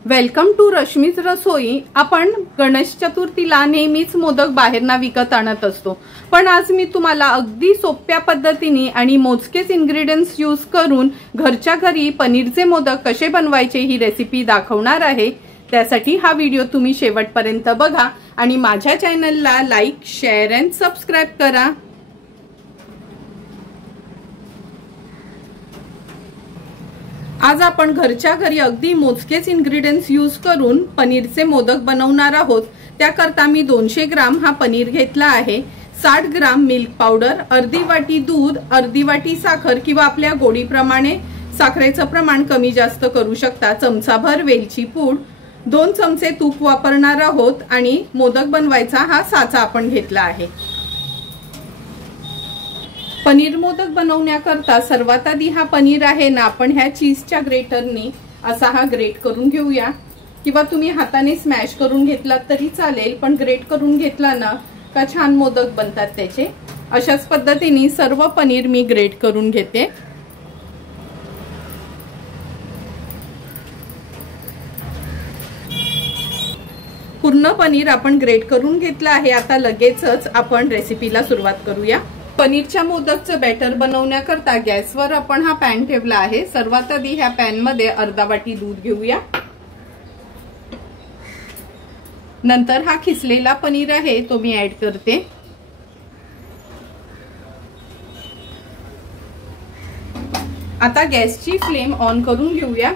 Welcome to Rashmi's रसोई। आपण गणेश चतुर्थीला नेहमीच मोदक बाहेरना विकत आणत असतो, पण आज मी तुम्हाला अगदी सोप्या पद्धतीने आणि मोजकेच इंग्रेडियंट्स यूज करून घरच्या घरी पनीरचे मोदक कसे बनवायचे ही रेसिपी दाखवणार आहे। त्यासाठी हा व्हिडिओ तुम्ही शेवटपर्यंत बघा आणि माझ्या चॅनलला लाईक, शेअर अँड सबस्क्राइब करा। आज आपण घरच्या घरी अगदी मोजकेच इंग्रेडियंट्स यूज करून पनीरचे मोदक बनवणार आहोत। त्याकरता मी 200 ग्राम हा पनीर घेतला आहे, 60 ग्राम मिल्क पावडर, अर्धी वाटी दूध, अर्धी वाटी साखर किंवा आपल्या गोडीप्रमाणे साखरेचं प्रमाण कमी जास्त करू शकता, चमचाभर वेलची पूड, 2 चमचे तूप वापरणार आहोत आणि मोदक बनवायचा हा साचा आपण घेतला आहे। पनीर मोदक बनवण्याकरता सर्वात आधी हा पनीर आहे ना, आपण ह्या चीजच्या ग्रेटरने असा हा ग्रेट करून घेऊया, किंवा तुम्ही हाताने स्मॅश करून घेतलात तरी चालेल, पण ग्रेट करून घेतला ना का छान मोदक बनतात त्याचे। अशाच पद्धतीने सर्व पनीर मी ग्रेट करून घेते। पूर्ण पनीर आपण ग्रेट करून घेतलं आहे। आता लगेचच आपण रेसिपीला सुरुवात करूया। पनीरच्या मोदकचं बॅटर बनवण्याकरता गॅसवर आपण हा पॅन ठेवला आहे। सर्वात आधी ह्या पॅन मध्ये अर्धा वाटी दूध घेऊया। नंतर हा खिसलेला पनीर आहे तो मी ऍड करते। आता गॅसची फ्लेम ऑन करून घेऊया।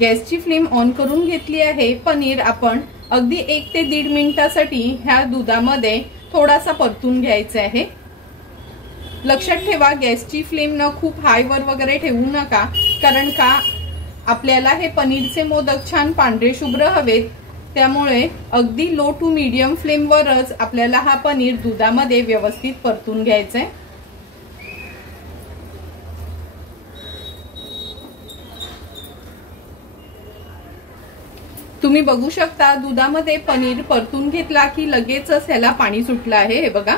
गॅसची फ्लेम ऑन करून घेतली आहे। पनीर आपण अगदी 1 ते 1.5 मिनिटासाठी ह्या दुधामध्ये थोडासा परतून घ्यायचा आहे। लक्षात ठेवा, गॅसची फ्लेम न खूप हाय वर वगैरे ठेवू नका, कारण का आपल्याला हे पनीरचे मोदक छान पांढरे शुभ्र हवेत। त्यामुळे अगदी लो टू मीडियम फ्लेम वरच आपल्याला हा पनीर दुधामध्ये व्यवस्थित परतून घ्यायचा आहे। तुम्ही बघू शकता दुधामध्ये पनीर परतून घेतला की लगेचच ह्याला पाणी सुटलं आहे। हे बघा,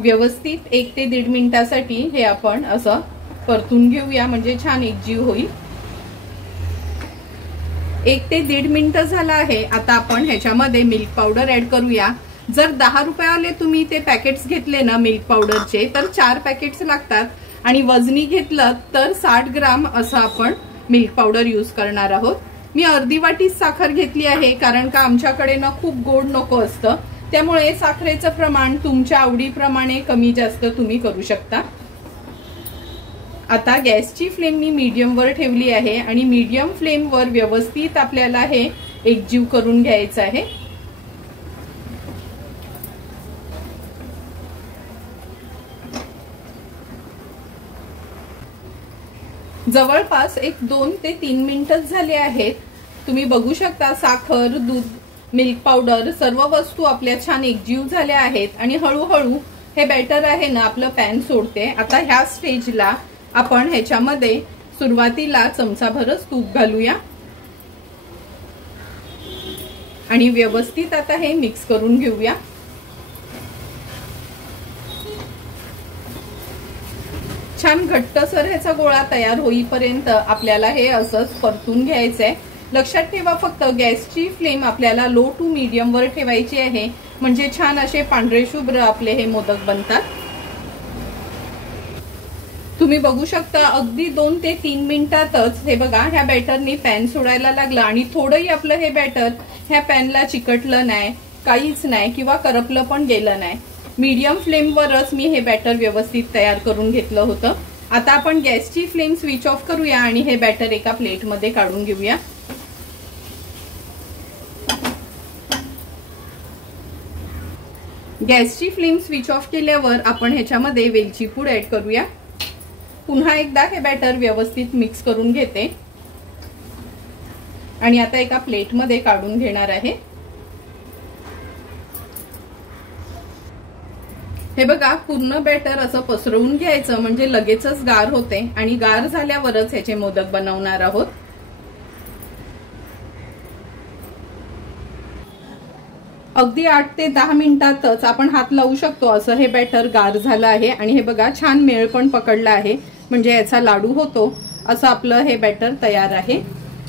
व्यवस्थित 1 ते 1.5 मिनिटासाठी हे आपण असं परतून घेऊया, म्हणजे छान एकजीव होईल। 1 ते 1.5 मिनिट झाला आहे। आता आपण ह्याच्यामध्ये मिल्क पावडर ऍड करूया। जर 10 रुपयावाले तुम्ही ते पॅकेट्स घेतले ना मिल्क पावडरचे, तर 4 पॅकेट्स लागतात, आणि वजनी घेतलं तर 60 ग्राम असं आपण मिल्क पावडर यूज करणार आहोत। मी अर्धी वाटी साखर घेतली आहे, कारण का आमच्याकडे ना खूप गोड नको असतं, त्यामुळे साखरेचं प्रमाण तुमच्या आवडीप्रमाणे कमी जास्त तुम्ही करू शकता। आता गॅसची फ्लेम मी मीडियम वर ठेवली आहे आणि मीडियम फ्लेम वर व्यवस्थित आपल्याला हे एकजीव करून घ्यायचं आहे। जवळपास 2 ते 3 मिनिटच झाले आहेत। तुम्ही बघू शकता साखर, दूध, मिल्क पावडर सर्व वस्तू आपल्या छान एकजीव झाल्या आहेत आणि हळूहळू हे बॅटर आहे ना आपलं पॅन सोडते। आता ह्या स्टेजला आपण ह्याच्यामध्ये सुरुवातीला चमचाभरच तूप घालूया आणि व्यवस्थित आता हे मिक्स करून घेऊया। छान घट्टसर ह्याचा गोळा तयार होईपर्यंत आपल्याला हे असंच परतून घ्यायचंय। लक्षात ठेवा, फक्त गॅसची फ्लेम आपल्याला लो टू मीडियम वर ठेवायची आहे, म्हणजे छान असे पांढरे शुभ्र आपले हे मोदक बनतात। तुम्ही बघू शकता अगदी 2 ते 3 मिनिटातच हे बघा ह्या बॅटरनी पॅन सोडायला लागला आणि थोडंही आपलं हे बॅटर ह्या पॅनला चिकटलं नाही, काहीच नाही, किंवा करपलं पण गेलं नाही। मीडियम फ्लेम वरच मी हे बॅटर व्यवस्थित तयार करून घेतलं होतं। आता आपण गॅसची फ्लेम स्विच ऑफ करूया आणि हे बॅटर एका प्लेट मध्ये काढून घेऊया। गॅसची फ्लेम स्विच ऑफ केल्यावर आपण ह्याच्यामध्ये वेलची पूड ऍड करूया। पुन्हा एकदा हे बॅटर व्यवस्थित मिक्स करून घेते आणि आता एका प्लेट मध्ये काढून घेणार आहे। हे बघा, पूर्ण बॅटर असं पसरवून घ्यायचं, म्हणजे लगेचच गार होते आणि गार झाल्यावरच ह्याचे मोदक बनवणार आहोत। अगदी 8 ते 10 मिनिटातच आपण हात लावू शकतो असं हे बॅटर गार झालं आहे आणि हे बघा छान मेळ पण पकडला आहे, म्हणजे याचा लाडू होतो असं आपलं हे बॅटर तयार आहे।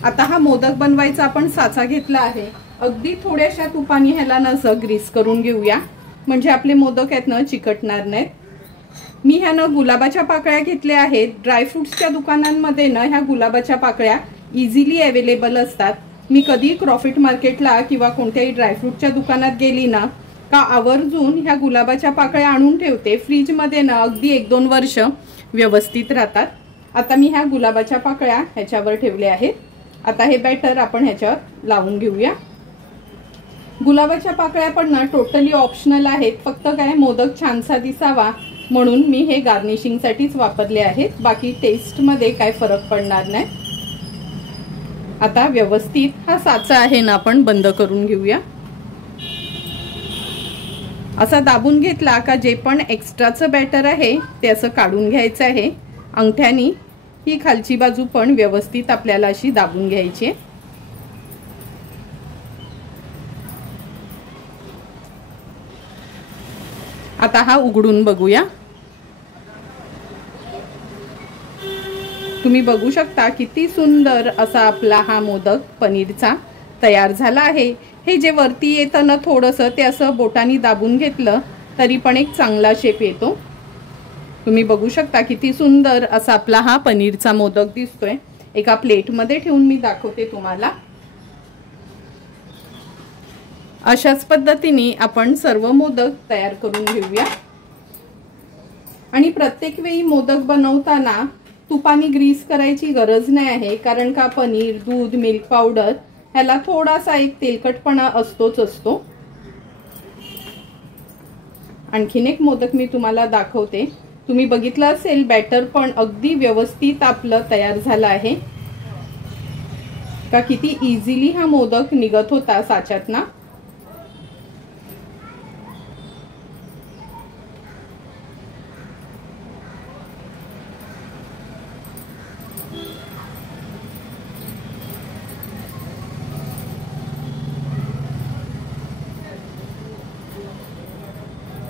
आता हा मोदक बनवायचा आपण साचा घेतला आहे। अगदी थोड्याशा तुपाने ह्याला ना असं ग्रीस करून घेऊया, म्हणजे आपले मोदक आहेत ना चिकटणार नाहीत। मी ह्यानं गुलाबाच्या पाकळ्या घेतल्या आहेत। ड्रायफ्रुट्सच्या दुकानांमध्ये ना ह्या गुलाबाच्या पाकळ्या इझिली अवेलेबल असतात। मी कधी क्रॉफिट मार्केटला किंवा कोणत्याही ड्रायफ्रूटच्या दुकानात गेली ना का आवर्जून ह्या गुलाबाच्या पाकळ्या आणून ठेवते। फ्रीज मध्ये ना अगदी 1-2 वर्ष व्यवस्थित राहतात। आता मी ह्या गुलाबाच्या पाकळ्या ह्याच्यावर ठेवल्या आहेत। आता हे बॅटर आपण ह्याच्यावर लावून घेऊया। गुलाबाच्या पाकळ्या पण ना टोटली ऑप्शनल आहेत, फक्त काय मोदक छानसा दिसावा म्हणून मी हे गार्निशिंग साठीच वापरले आहेत। बाकी टेस्ट मध्ये काय फरक पडणार नाही। आता व्यवस्थित हा साचा आहे ना आपण बंद करून घेऊया। असा दाबून घेतला का जे पण एक्स्ट्राचं बॅटर आहे ते असं काढून घ्यायचं आहे। अंगठ्यानी ही खालची बाजू पण व्यवस्थित आपल्याला अशी दाबून घ्यायची आहे। आता हा उघडून बघूया। तुम्ही बघू शकता किती सुंदर असा आपला हा मोदक पनीरचा तयार झाला आहे। हे जे वरती येतं ना थोडंसं ते असं बोटानी दाबून घेतलं तरी पण एक चांगला शेप येतो। तुम्ही बघू शकता किती सुंदर असा आपला हा पनीरचा मोदक दिसतोय। एका प्लेटमध्ये ठेवून मी दाखवते तुम्हाला। अशाच पद्धतीने आपण सर्व मोदक तयार करून घेऊया। आणि प्रत्येक वेळी मोदक बनवताना तुपानी ग्रीस करायची गरज नाही आहे, कारण का पनीर, दूध, मिल्क पावडर ह्याला थोडासा एक तेलकटपणा असतो। आणखीन एक मोदक मी तुम्हाला दाखवते। तुम्ही बघितलं असेल बॅटर पण अगदी व्यवस्थित आपलं तयार झालं आहे का किती इझिली हा मोदक निघत होता साच्यातनं।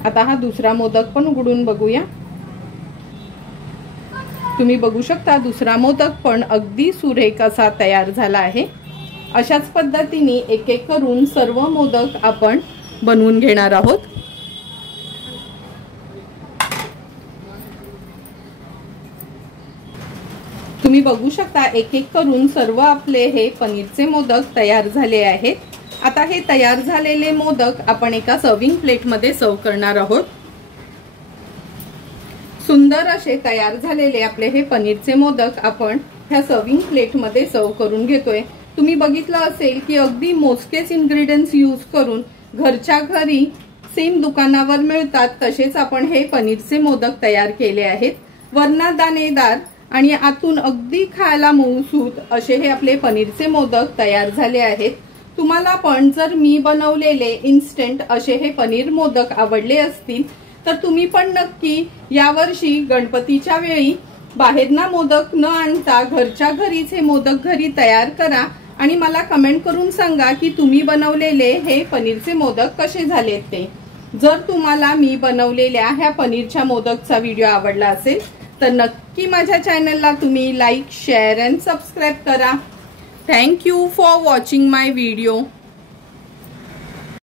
आता हा दुसरा मोदक पण उघडून बघूया। तुम्ही बघू शकता दुसरा मोदक पण अगदी सुरेख असा तयार झाला आहे। अशाच पद्धतीने एक एक करून सर्व मोदक आपण बनवून घेणार आहोत। तुम्ही बघू शकता एक एक करून सर्व आपले हे पनीरचे मोदक तयार झाले आहेत। आता हे तयार झालेले मोदक आपण एका सर्विंग प्लेट मध्ये सर्व करणार आहोत। सुंदर असे तयार झालेले आपले हे पनीरचे मोदक आपण ह्या सर्विंग प्लेट मध्ये सर्व करून घेतोय। तुम्ही बघितलं असेल की अगदी मोजकेच इन्ग्रेडियंट्स यूज करून घरच्या घरी सेम दुकानावर मिळतात तसेच आपण हे पनीरचे मोदक तयार केले आहेत। वरना दाणेदार आणि आतून अगदी खायला मऊसूत असे हे आपले पनीरचे मोदक तयार झाले आहेत। तुम्हाला पण जर मी बनवलेले इन्स्टंट असे हे पनीर मोदक आवडले असतील तर तुम्ही पण नक्की यावर्षी गणपतीच्या वेळी बाहेरना मोदक न आणता घरच्या घरीच हे मोदक घरी तयार करा आणि मला कमेंट करून सांगा की तुम्ही बनवलेले हे पनीरचे मोदक कसे झालेत ते। जर तुम्हाला मी बनवलेल्या ह्या पनीरच्या मोदकचा व्हिडिओ आवडला असेल तर नक्की माझ्या चॅनलला तुम्ही लाईक, शेअर अँड सबस्क्राइब करा। Thank you for watching my video.